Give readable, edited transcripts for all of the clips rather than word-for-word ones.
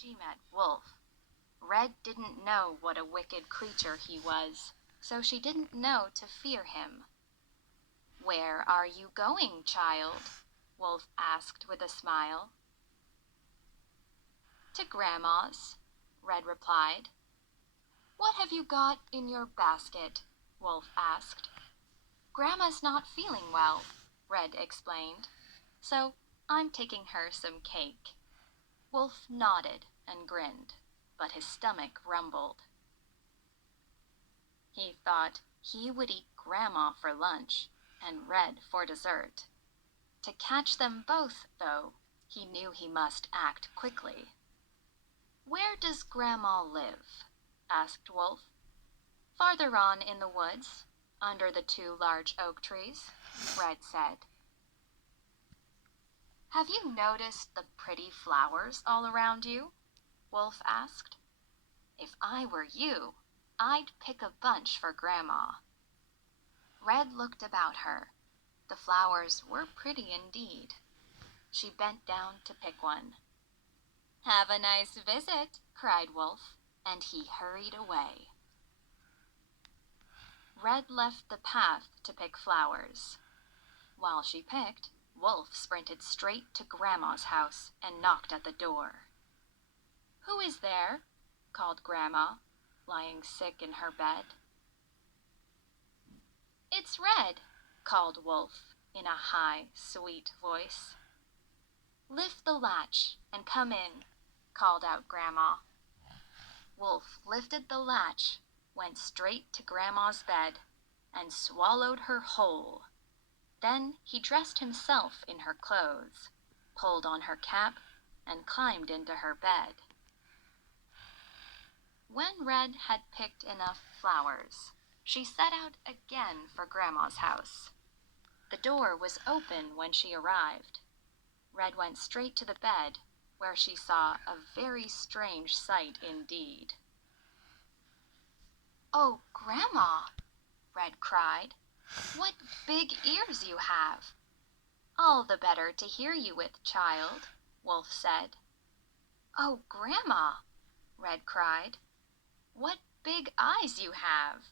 she met Wolf. Red didn't know what a wicked creature he was, so she didn't know to fear him. "Where are you going, child?" Wolf asked with a smile. "To Grandma's," Red replied. "What have you got in your basket?" Wolf asked. "Grandma's not feeling well," Red explained, "so I'm taking her some cake." Wolf nodded and grinned, but his stomach rumbled. He thought he would eat Grandma for lunch and Red for dessert. To catch them both, though, he knew he must act quickly. "Where does Grandma live?" asked Wolf. "Farther on in the woods, under the 2 large oak trees," Red said. "Have you noticed the pretty flowers all around you?" Wolf asked. "If I were you, I'd pick a bunch for Grandma." Red looked about her. The flowers were pretty indeed. She bent down to pick one. "Have a nice visit," cried Wolf, and he hurried away. Red left the path to pick flowers. While she picked, Wolf sprinted straight to Grandma's house and knocked at the door. "Who is there?" called Grandma, lying sick in her bed. "It's Red," called Wolf in a high, sweet voice. "Lift the latch and come in," called out Grandma. Wolf lifted the latch, went straight to Grandma's bed, and swallowed her whole. Then he dressed himself in her clothes, pulled on her cap, and climbed into her bed. When Red had picked enough flowers, she set out again for Grandma's house. The door was open when she arrived. Red went straight to the bed, where she saw a very strange sight indeed. "Oh, Grandma!" Red cried. "What big ears you have!" "All the better to hear you with, child," Wolf said. "Oh, Grandma!" Red cried. "What big eyes you have!"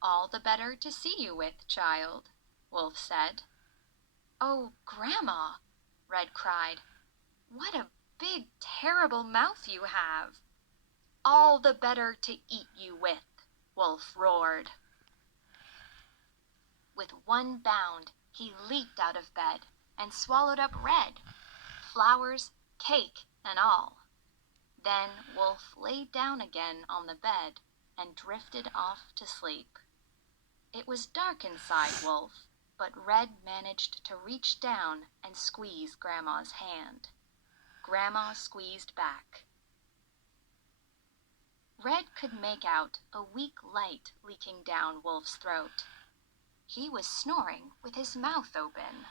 "All the better to see you with, child," Wolf said. "Oh, Grandma!" Red cried. "What a big, terrible mouth you have!" "All the better to eat you with," Wolf roared. With one bound, he leaped out of bed and swallowed up Red, flowers, cake, and all. Then Wolf lay down again on the bed and drifted off to sleep. It was dark inside Wolf, but Red managed to reach down and squeeze Grandma's hand. Grandma squeezed back. Red could make out a weak light leaking down Wolf's throat. He was snoring with his mouth open.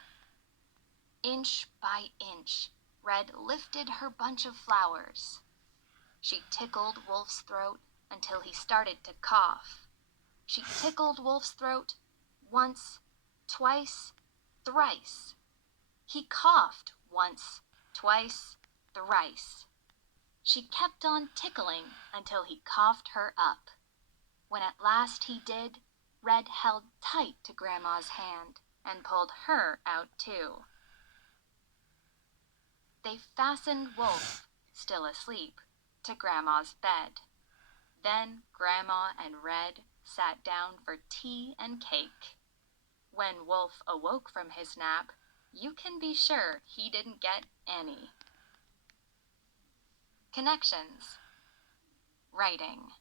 Inch by inch, Red lifted her bunch of flowers. She tickled Wolf's throat until he started to cough. She tickled Wolf's throat once, twice, thrice. He coughed once, twice, thrice. She kept on tickling until he coughed her up. When at last he did, Red held tight to Grandma's hand and pulled her out too. They fastened Wolf, still asleep, to Grandma's bed. Then Grandma and Red sat down for tea and cake. When Wolf awoke from his nap, you can be sure he didn't get any. Connections. Writing.